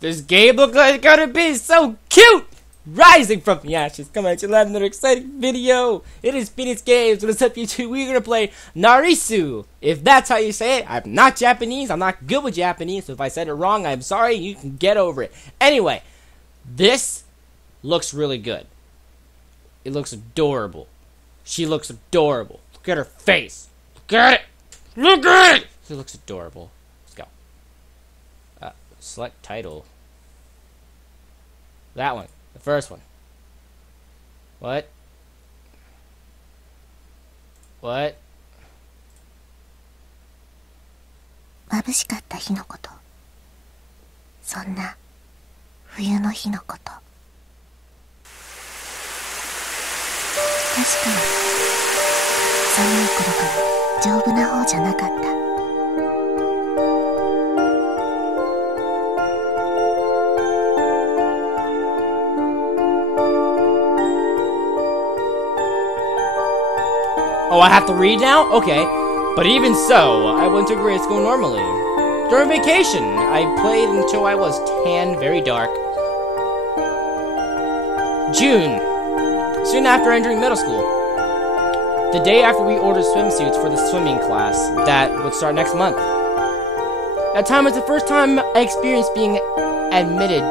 This game looks like it's gonna be so cute! Rising from the ashes, coming at you live, another exciting video. It is Phoenix Games. What's up, YouTube? We're gonna play Narcissu. If that's how you say it, I'm not Japanese. I'm not good with Japanese, so if I said it wrong, I'm sorry. You can get over it. Anyway, this looks really good. It looks adorable. She looks adorable. Look at her face. Look at it. Look at it. She looks adorable. Let's go. Select title. That one. The first one. What? What? 眩しかった日のこと。そんな冬の日のこと。確かに寒い頃から丈夫な方じゃなかった。Oh, I have to read now? Okay. But even so, I went to grade school normally. During vacation, I played until I was tan, very dark. June. Soon after entering middle school. The day after we ordered swimsuits for the swimming class that would start next month. That time was the first time I experienced being admitted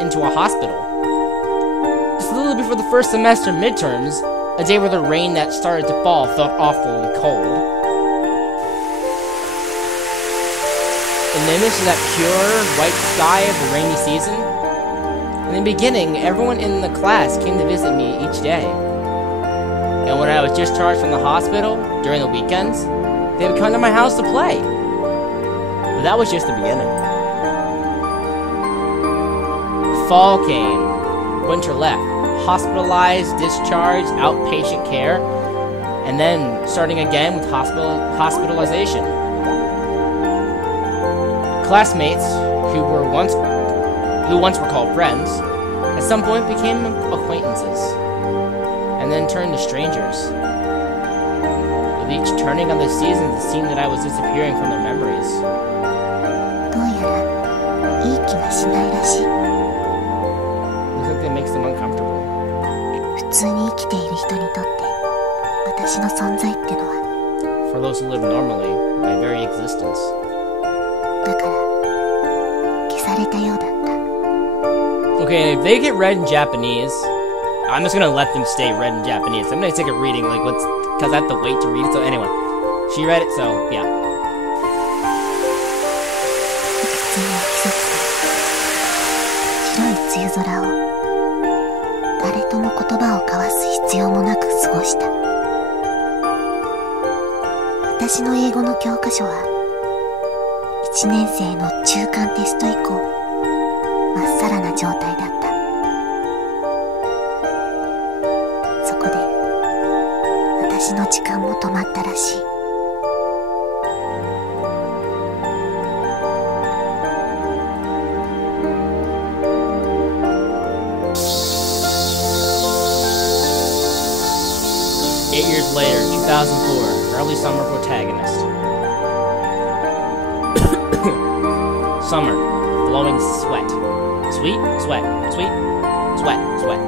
into a hospital. Just a little before the first semester midterms, a day where the rain that started to fall felt awfully cold. In the midst of that pure, white sky of the rainy season, in the beginning, everyone in the class came to visit me each day. And when I was discharged from the hospital, during the weekends, they would come to my house to play. But that was just the beginning. Fall came, winter left. Hospitalized, discharged, outpatient care, and then starting again with hospitalization. Classmates who once were called friends, at some point became acquaintances, and then turned to strangers. With each turning of the seasons, it seemed that I was disappearing from their memories. どうやらいい気がしないらしい。 Looks like that makes them uncomfortable. 普通に生きている人にとって私の存在ってのは For those who live normally, my very existence. だから消されたようだった。 Okay, if they get read in Japanese, I'm just gonna let them stay read in Japanese. I'm gonna take a reading, because I have to wait to read it. So anyway, she read it, so yeah. いくつもの季節で広い梅雨空を誰とも言葉を交わす必要もなく過ごした。私の英語の教科書は1年生の中間テスト以降まっさらな状態だった。そこで私の時間も止まったらしい。8 years later, 2004, early summer protagonist. Summer, blowing sweat. Sweet, sweat, sweet, sweat, sweat.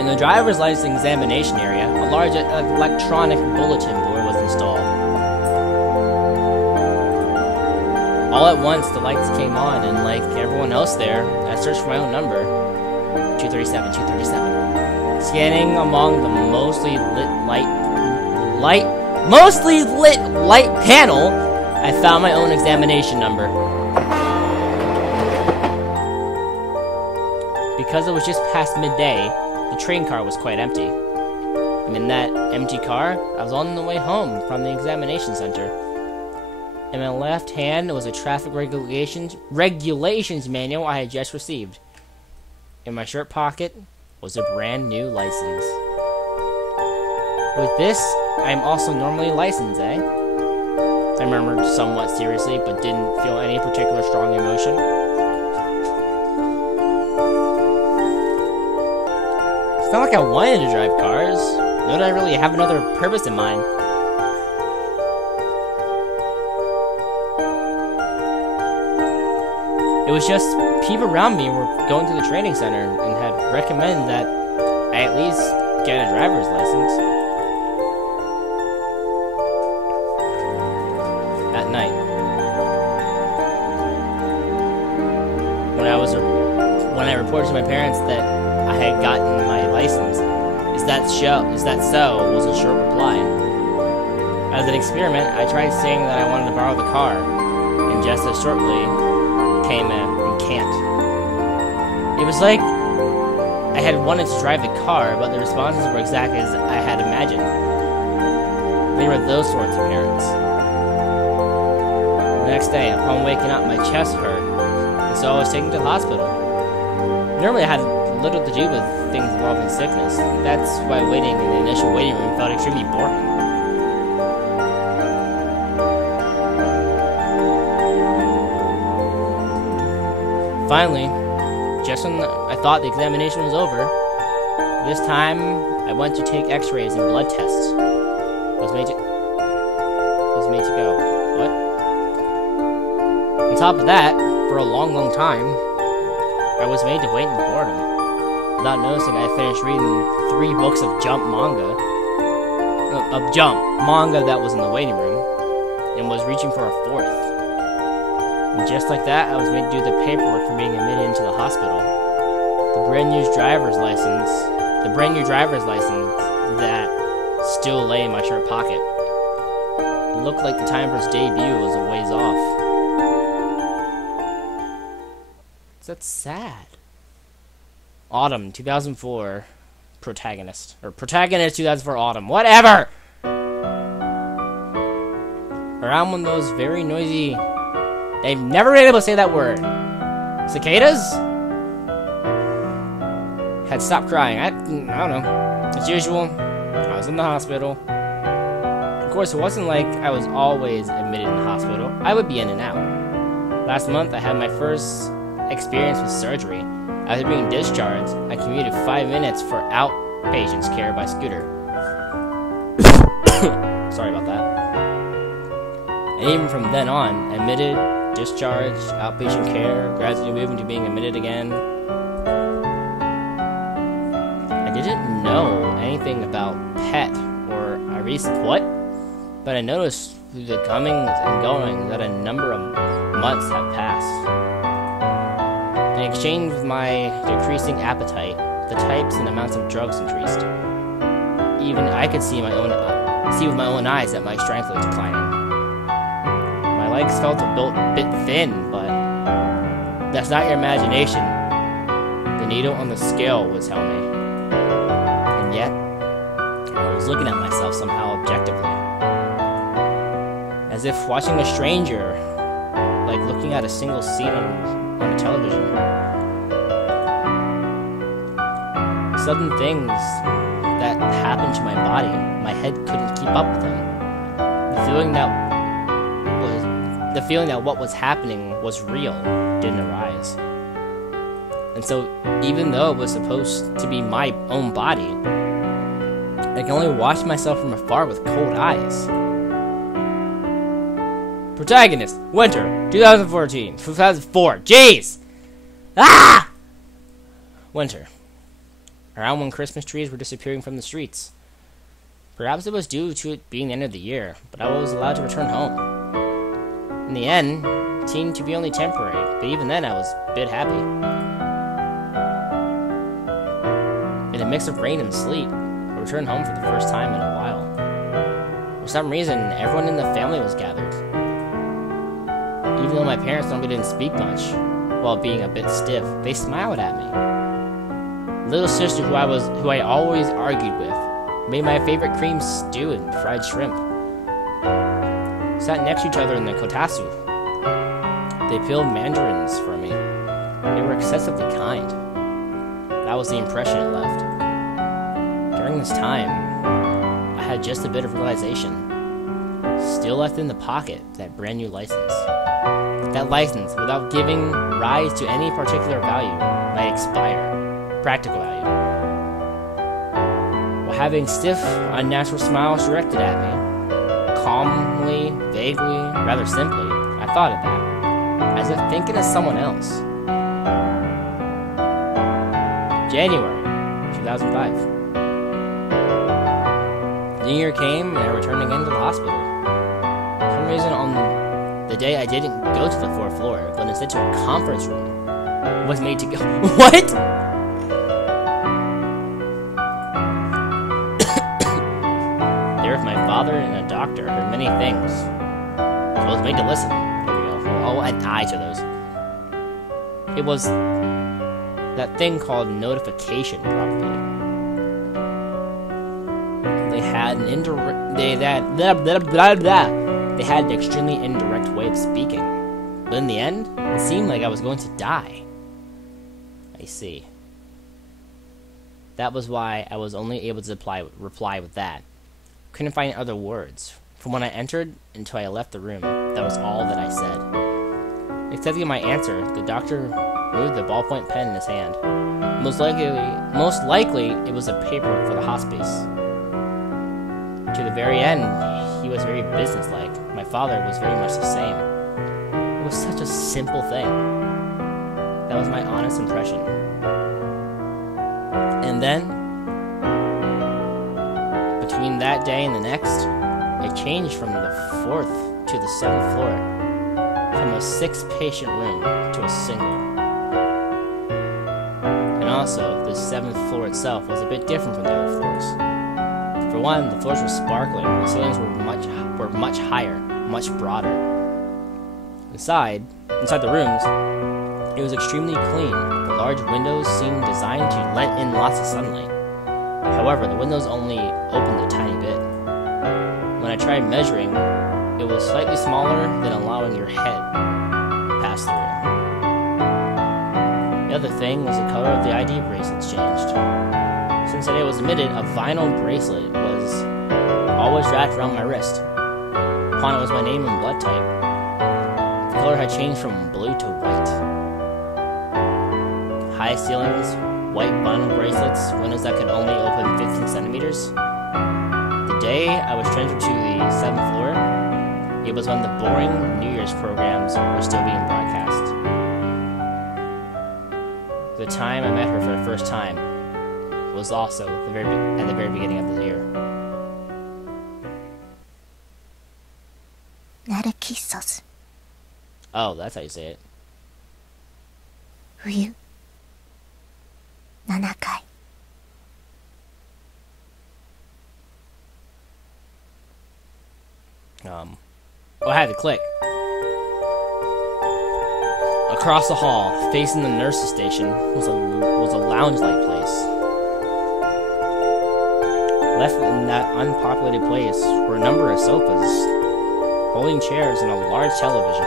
In the driver's license examination area, a large electronic bulletin board was installed. All at once, the lights came on, and like everyone else there, I searched for my own number. 237, 237. Scanning among the mostly lit light panel, I found my own examination number. Because it was just past midday, the train car was quite empty. And in that empty car, I was on the way home from the examination center. In my left hand was a traffic regulations manual I had just received. In my shirt pocket was a brand new license. With this, I am also normally licensed, eh? I murmured somewhat seriously, but didn't feel any particular strong emotion. It's not like I wanted to drive cars, nor did I really have another purpose in mind. It was just people around me were going to the training center and had recommended that I at least get a driver's license. That night, when I reported to my parents that I had gotten my license, is that so? Was a short reply. As an experiment, I tried saying that I wanted to borrow the car, and just as shortly came a can't. It was like I had wanted to drive the car, but the responses were exactly as I had imagined. They were those sorts of parents. The next day, upon waking up, my chest hurt, and so I was taken to the hospital. Normally, I had little to do with things involving sickness. That's why waiting in the initial waiting room felt extremely boring. Finally, just when I thought the examination was over, this time I went to take x-rays and blood tests. Was made to go. What? On top of that, for a long, long time, I was made to wait in boredom. Without noticing, I finished reading 3 books of manga that was in the waiting room, and was reaching for a 4th. And just like that, I was made to do the paperwork for being admitted into the hospital. The brand new driver's license that still lay in my shirt pocket. It looked like the time for its debut was a ways off. That's sad. Autumn 2004 protagonist 2004 autumn, whatever. Around one of those very noisy, they've never been able to say that word, cicadas had stopped crying. I don't know. As usual, I was in the hospital. Of course, it wasn't like I was always admitted in the hospital. I would be in and out. Last month, I had my first experience with surgery. After being discharged, I commuted 5 minutes for outpatients care by scooter. Sorry about that. And even from then on, admitted, discharged, outpatient care, gradually moving to being admitted again. I didn't know anything about PET or Iris what, but I noticed through the comings and goings that a number of months have passed. In exchange with my decreasing appetite, the types and amounts of drugs increased. Even I could see with my own eyes that my strength was declining. My legs felt a bit thin, but that's not your imagination. The needle on the scale would tell me. And yet, I was looking at myself somehow objectively. As if watching a stranger, like looking at a single scene on a television. Sudden things that happened to my body, my head couldn't keep up with them. The feeling that what was happening was real didn't arise. And so, even though it was supposed to be my own body, I can only watch myself from afar with cold eyes. Protagonist, Winter, 2004. Jeez! Ah! Winter. Around when Christmas trees were disappearing from the streets. Perhaps it was due to it being the end of the year, but I was allowed to return home. In the end, it seemed to be only temporary, but even then I was a bit happy. In a mix of rain and sleet, I returned home for the first time in a while. For some reason, everyone in the family was gathered. Even though my parents normally didn't speak much, while being a bit stiff, they smiled at me. Little sister, who I always argued with, made my favorite cream stew and fried shrimp. Sat next to each other in the kotatsu. They peeled mandarins for me. They were excessively kind. That was the impression it left. During this time, I had just a bit of realization. Still left in the pocket, that brand new license. That license, without giving rise to any particular value, might expire. Practical value. While having stiff, unnatural smiles directed at me, calmly, vaguely, rather simply, I thought of that. as if thinking of someone else. January 2005. New Year came and I were returning into the hospital. For some reason on the day I didn't go to the 4th floor, but instead to a conference room. Was made to go. What? There with my father and a doctor heard many things. So I was made to listen. There we go. I'll add I to those. It was that thing called notification, probably. They had an indirect. They had an extremely indirect way of speaking. But in the end, it seemed like I was going to die. I see. That was why I was only able to reply with that. Couldn't find other words. From when I entered until I left the room, that was all that I said. Accepting my answer, the doctor moved the ballpoint pen in his hand. Most likely, it was a paper for the hospice. To the very end, he was very businesslike. My father was very much the same. It was such a simple thing. That was my honest impression. And then, between that day and the next, I changed from the 4th to the 7th floor, from a 6-patient room to a single. And also, the 7th floor itself was a bit different from the other floors. For one, the floors were sparkling, the ceilings were much higher, much broader. Inside the rooms, it was extremely clean. The large windows seemed designed to let in lots of sunlight. However, the windows only opened a tiny bit. When I tried measuring, it was slightly smaller than allowing your head to pass through. The other thing was the color of the ID bracelets changed. Since the day it was admitted, a vinyl bracelet was always wrapped around my wrist. Upon it was my name and blood type. The color had changed from blue to white. High ceilings, white vinyl bracelets, windows that could only open 15 centimeters. The day I was transferred to the 7th floor, it was when the boring New Year's programs were still being broadcast. The time I met her for the first time was also at the very beginning of the year. Narcissus. Oh, that's how you say it. 冬7回 Oh, I had to click. Across the hall, facing the nurse's station, was a lounge-like place. Left in that unpopulated place were a number of sofas, folding chairs, and a large television.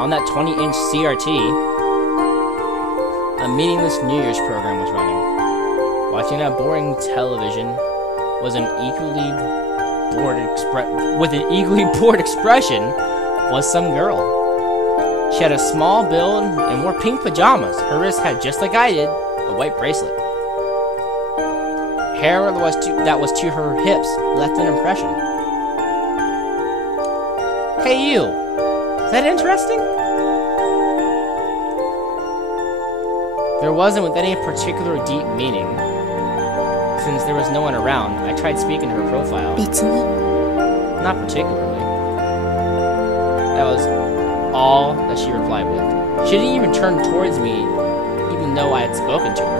On that 20-inch CRT, a meaningless New Year's program was running. Watching that boring television was an equally bored expression was some girl. She had a small build and wore pink pajamas. Her wrist had, just like I did, a white bracelet. Hair that was to her hips left an impression. Hey you, is that interesting? There wasn't with any particular deep meaning. Since there was no one around, I tried speaking to her profile. 別に Not particularly. That was all that she replied with. She didn't even turn towards me, even though I had spoken to her.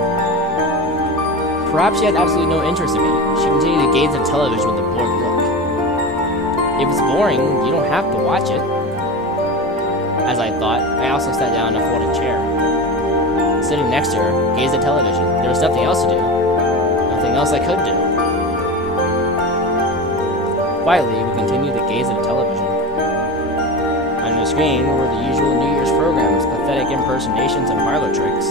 Perhaps she had absolutely no interest in me. She continued to gaze at television with a bored look. If it's boring, you don't have to watch it. As I thought, I also sat down in a folding chair. Sitting next to her, gazed at television. There was nothing else to do. Nothing else I could do. Quietly, we continued to gaze at the television. On the screen were the usual New Year's programs, pathetic impersonations, and parlor tricks.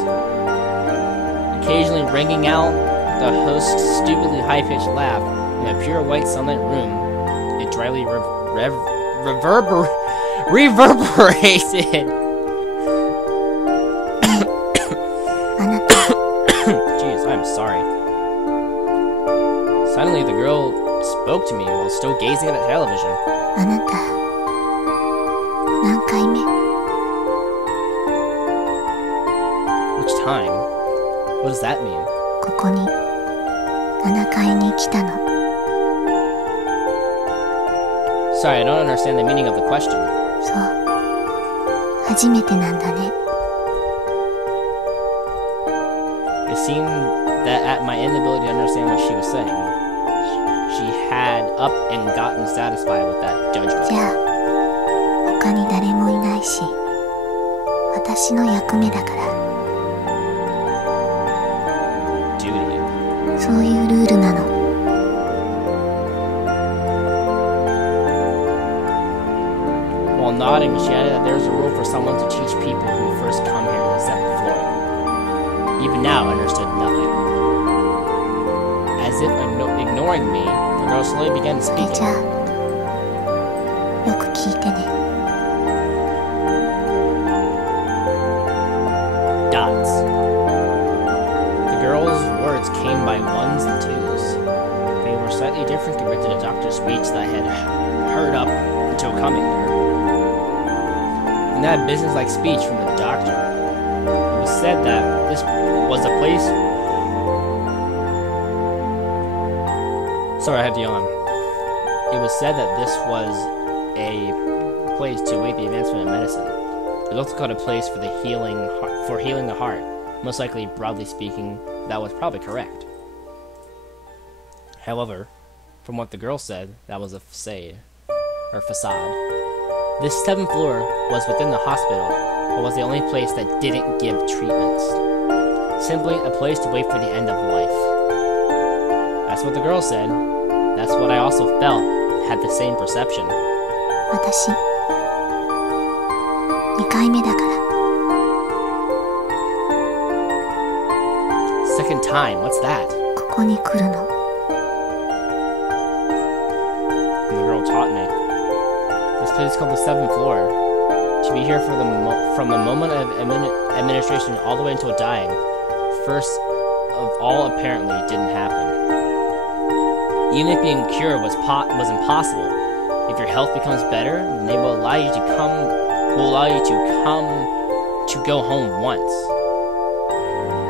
Occasionally ringing out the host's stupidly high-pitched laugh in a pure white sunlit room, it dryly reverberated. あなた Jeez, I'm sorry. Suddenly, the girl spoke to me while still gazing at the television. あなた何回目 time? What does that mean? ここに7階に来たの。 Sorry, I don't understand the meaning of the question. そう、初めてなんだね。 It seemed that at my inability to understand what she was saying, she had up and gotten satisfied with that じ judgment. ゃあ他に誰もいないし、私の役目だから。 Duty. そういうルールなの。 While nodding, she added that there was a rule for someone to teach people who first come here to the 7th floor. Even now, I understood nothing. As if ignoring me, the girl slowly began それ speaking. じゃあよく聞いてね。 Dots. The girl's words came by ones and twos. They were slightly different compared to the doctor's speech that I had heard up until coming here. In that business-like speech from the doctor, it was said that this was a place... Sorry, I had to yawn. It was said that this was a place to await the advancement of medicine. It also called a place for healing the heart. Most likely, broadly speaking, that was probably correct. However, from what the girl said, that was a facade. This 7th floor was within the hospital, but was the only place that didn't give treatments. Simply a place to wait for the end of life. That's what the girl said. That's what I also felt, had the same perception. 私2回目だから。 Second time, what's that? ここに来るの。 And the girl taught me. This place is called the 7th floor. To be here for from the moment of administration all the way until dying, first of all apparently didn't happen. Even if being cured was impossible, if your health becomes better, then they will allow you to go home once.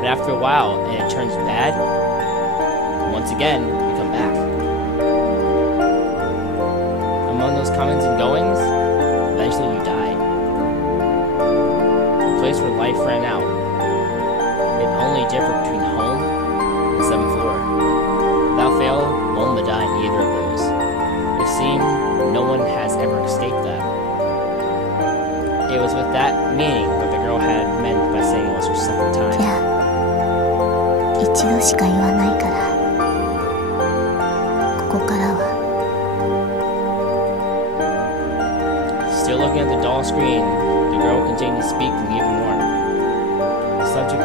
But after a while, and it turns bad, once again, you come back. Among those comings and goings, eventually you die. The place where life ran out. It only differed between home and the 7th floor. Without fail, one would die in either of those. It seemed no one has ever escaped that. It was with that meaning that the girl had meant by saying it was her second じ time. ゃあ一度しか言わないから、ここからは。 Still looking at the doll screen, the girl continued to speak even more. The subject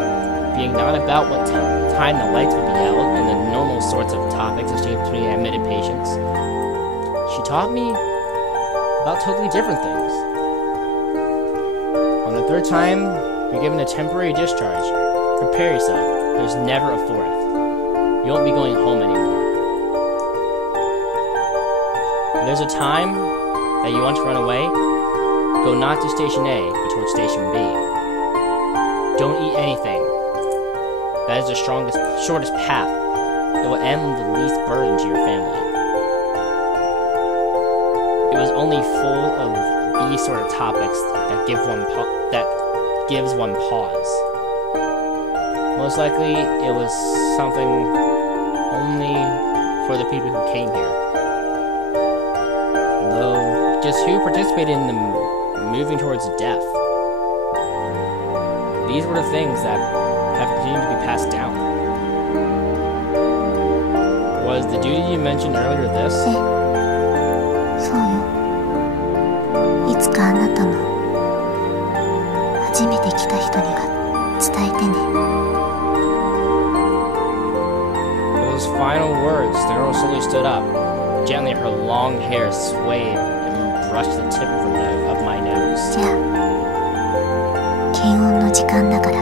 being not about what time the lights would be out and the normal sorts of topics exchanged between admitted patients. She taught me about totally different things. On the 3rd time, you're given a temporary discharge. Prepare yourself. There's never a 4th. You won't be going home anymore. If there's a time that you want to run away, go not to Station A, but towards Station B. Don't eat anything. That is the shortest path. It will end the least burden to your family. It was only full of these sort of topics that gives one pause. Most likely, it was something only for the people who came here. Though, just who participated in the moving towards death? These were the things that have continued to be passed down. Was the duty you mentioned earlier this? そうよ。いつかあなたも初めて来た人には伝えてね。 Those final words, the girl slowly stood up. Gently, her long hair swayed and brushed the tip of my nose. じゃあ検温の時間だから。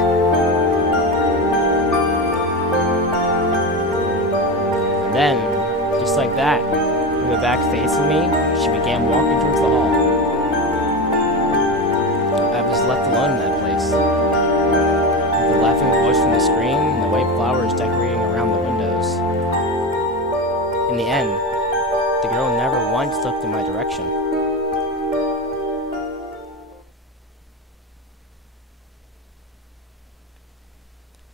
Then, just like that, with her back facing me, she began walking towards the hall. I was left alone in that place, with the laughing voice from the screen, and the white flowers decorating around the windows. In the end, the girl never once looked in my direction.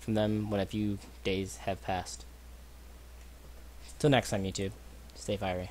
From them, when a few days have passed. Till next time, YouTube. Stay fiery.